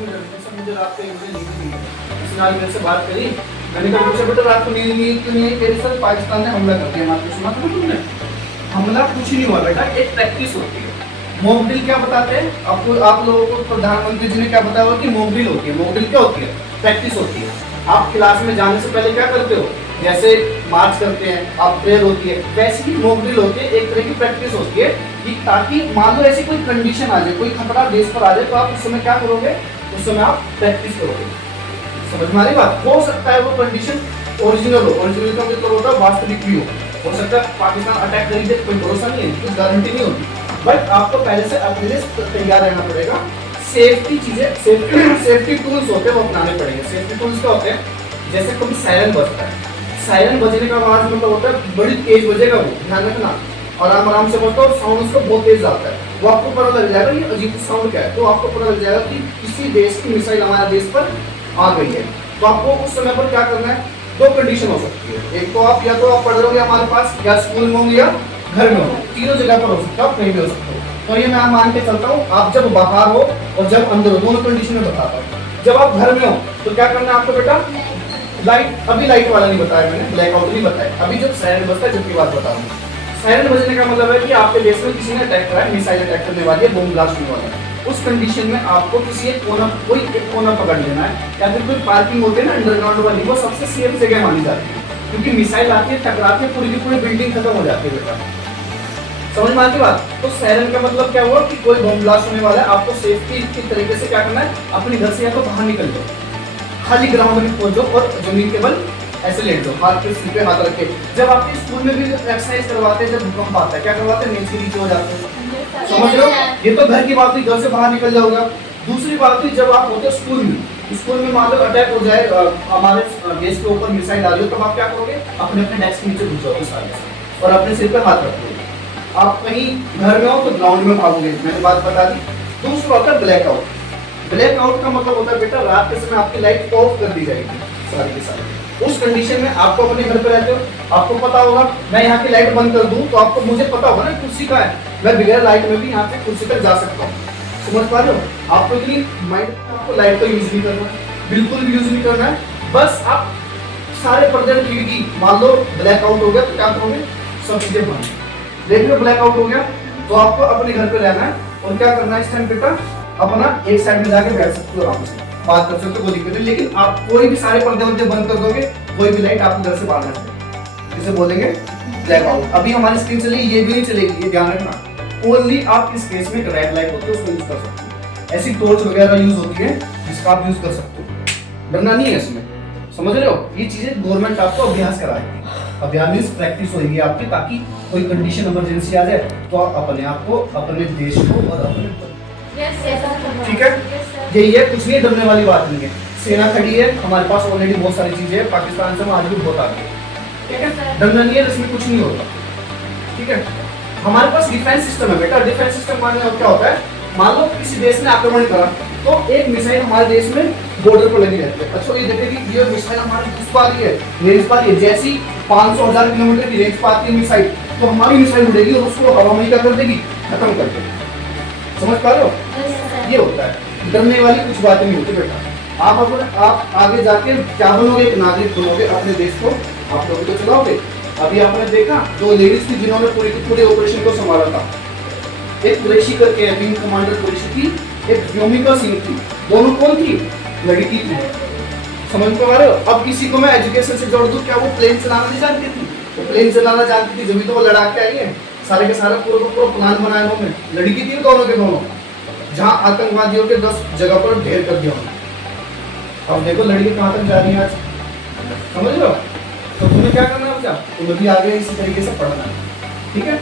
पूछने लगे सर मुझे रात को 1 बजे नींद नहीं है। उसने आज मेरे से बात करी, मैंने कहा मुझे बेटा रात को नींद क्यों नहीं है? मेरे सर पाकिस्तान ने हमला कर दिया, मारते सुना था तुमने? हमला कुछ नहीं हुआ बेटा, एक प्रैक्टिस होती है। मॉक ड्रिल क्या बताते हैं आपको? आप लोगों को प्रधानमंत्री जी ने क्या बताया हुआ कि मॉक ड्रिल होती है। मॉक ड्रिल क्या होती है? प्रैक्टिस होती है। आप क्लास में जाने से पहले क्या करते हो? जैसे मार्च करते हैं, आप प्रेयर होती है, वैसे ही मॉक ड्रिल होती है, एक तरह की प्रैक्टिस होती है कि ताकि मान लो ऐसी कोई कंडीशन आ जाए, कोई खतरा देश पर आ जाए, तो आप उस समय क्या करोगे? उस समय आप प्रैक्टिस करोगे। समझ में आ रही बात? हो सकता है वो कंडीशन ओरिजिनल हो, ओरिजिनल का मतलब होता है वास्तविक भी हो सकता है पाकिस्तान अटैक करेंगे, कोई भरोसा नहीं है, कोई गारंटी नहीं होती, बट आपको पहले से अपने लिए तैयार रहना पड़ेगा। सेफ्टी चीजें, सेफ्टी टूल्स होते हैं वो अपनाने पड़ेंगे। सेफ्टी टूल्स क्या होते हैं? जैसे कभी सायरन बजता है, सायरन बजने का आवाज मतलब होता है बड़ी तेज बजेगा, वो ध्यान रखना, और आराम से बजता है, साउंड उसका बहुत तेज आता है, वो आपको पता लग जाएगा ये अजीब साउंड क्या है, तो आपको पता लग जाएगा कि किसी देश की मिसाइल हमारे देश पर आ गई है। तो आपको उस समय पर क्या करना है? 2 कंडीशन हो सकती है, एक तो आप या तो आप पढ़ रहे हो हमारे पास, या स्कूल में होंगे या घर में हो, तीनों जगह पर हो सकता है, कहीं भी हो सकता है। तो ये मैं मान के चलता हूँ, आप जब बाहर हो और जब अंदर हो, दोनों कंडीशन में बताता हूँ। जब आप घर में हो तो क्या करना है आपको बेटा? लाइट, अभी लाइट वाला नहीं बताया मैंने, ब्लैकआउट नहीं बताया, अभी जब सायरन बजता है जब की बात बता रहा हूँ। सायरन बजने का मतलब है कि आपके देश में किसी ने अटैक करा है, मिसाइल अटैक करने वाली है, बम ब्लास्ट होने वाला है। उस कंडीशन में आपको किसी एक कोना, कोई एक कोना पकड़ लेना है, या फिर कोई पार्किंग होती है ना अंडरग्राउंड वाली, वो सबसे सेफ जगह मानी जाती है, क्योंकि मिसाइल आती है, टकराती है, पूरी की पूरी बिल्डिंग खत्म हो जाती है बेटा। समझ में आती बात? तो सायरन का मतलब क्या हुआ कि कोई बम ब्लास्ट होने वाला है, आपको सेफ्टी की तरीके से क्या करना है? अपने घर से या तो बाहर निकल जाओ, खाली ग्राउंड में पहुंच जाओ और जमीन के बल ऐसे लेट जाओ, हाथ पे सिर पे हाथ रख के। जब आपके स्कूल में भी एक्सरसाइज करवाते हैं, जब भूकंप आता है क्या करवाते हैं? नीचे हो जाते हैं, समझ लो। ये तो घर की बात हुई, घर से बाहर निकल जाओगा। दूसरी बात हुई जब आप होते हो स्कूल में, स्कूल में मान लो अटैक हो जाए, हमारे देश के ऊपर मिसाइल आ रही हो, तब आप क्या करोगे? अपने अपने डेस्क के नीचे घुस जाओगे सारे और अपने सिर पे हाथ रखोगे। आप कहीं घर में हो तो ग्राउंड में भागोगे, मैंने बात बता दी। दूसरा होता है ब्लैकआउट। ब्लैकआउट का मतलब होता है बेटा रात के समय आपकी लाइट ऑफ कर दी जाएगी सारी की सारी। उस कंडीशन में आपको अपने घर पे रहते हो, आपको पता होगा मैं यहाँ की लाइट बंद कर दूं तो आपको, मुझे पता होगा ना कुर्सी का है, मैं बगैर लाइट में भी यहाँ पे कुर्सी तक जा सकता हूँ। समझ पा रहे हो? आपको इतनी माइंड, आपको लाइट का यूज नहीं करना है, बिल्कुल भी यूज नहीं करना है। बस आप सारे पर्दे खिड़की, मान लो ब्लैकआउट हो गया तो क्या करोगे? सब चीजें बंद। देख लो ब्लैकआउट हो गया तो आपको अपने घर पे रहना है, और क्या करना है इस टाइम बेटा? अपना एक साइड में जाके बैठ सकते हो, आराम से बात कर सकते हो, कोई दिक्कत नहीं। लेकिन आप कोई भी सारे पर्दे वर्दे बंद कर दोगे, कोई भी लाइट आपके घर से बाहर ना जाए, इसे बोलेंगे ब्लैकआउट। अभी हमारी स्क्रीन चलेगी, ये भी नहीं चलेगी, ये ध्यान रखना। ओनली आप इस केस में एक रेड लाइट होती है, उसको यूज कर सकते हो। ऐसी टॉर्च वगैरह यूज होती है जिसका आप यूज कर सकते हो, डरना नहीं है इसमें। समझ रहे हो? ये चीजें गवर्नमेंट आपको अभ्यास कराएगी। अभ्यास मींस प्रैक्टिस होगी आपकी, ताकि कोई कंडीशन इमरजेंसी आ जाए तो आप अपने आप को, अपने देश को और अपने, ठीक है? यही है, कुछ नहीं, डरने वाली बात नहीं है। सेना खड़ी है, हमारे पास ऑलरेडी बहुत सारी चीजें हैं, पाकिस्तान से हम आज भी बहुत आगे, ठीक है? डरना नहीं है, इसमें कुछ नहीं होता, ठीक है? हमारे पास डिफेंस सिस्टम है बेटा। डिफेंस सिस्टम माने क्या होता है? मान लो किसी देश ने आक्रमण करा तो एक मिसाइल हमारे देश में बॉर्डर पर लगी रहती है। अच्छा ये देखेगी ये मिसाइल हमारी किस पा रही है, रेंज पा रही है, जैसी 500,000 किलोमीटर की रेंज पाती है मिसाइल, तो हमारी मिसाइल उड़ेगी और उसको हवा में क्या कर देगी? खत्म कर देगी। समझ पा रहे हो? ये होता है, डरने वाली कुछ बातें नहीं होती बेटा। आप अगर आप आगे जाके क्या बनोगे? एक नागरिक बनोगे, अपने देश को आप लोग तो चलाओगे। अभी आपने देखा 2 लेडीज थी जिन्होंने पूरे ऑपरेशन को संभाला था। एक कुरैशी करके विंग कमांडर कुरैशी थी, एक व्योमिका सिंह थी। दोनों कौन थी? लड़की थी। समझ पा रहे हो? अब किसी को मैं एजुकेशन से जोड़ दूं, क्या वो प्लेन चलाना नहीं जानती थी? वो प्लेन चलाना जानती थी, जब तो वो लड़ा के आई है। सारे के सारे पूरा प्लान बनाया उन्होंने। लड़की थी दोनों के दोनों, जहां आतंकवादियों के 10 जगह पर ढेर कर दिया उन्होंने। अब देखो लड़की कहां तक जा रही है आज, समझ लो। तो तुम्हें क्या करना है बच्चा? तुम्हें भी आगे इसी तरीके से पढ़ना है, ठीक है?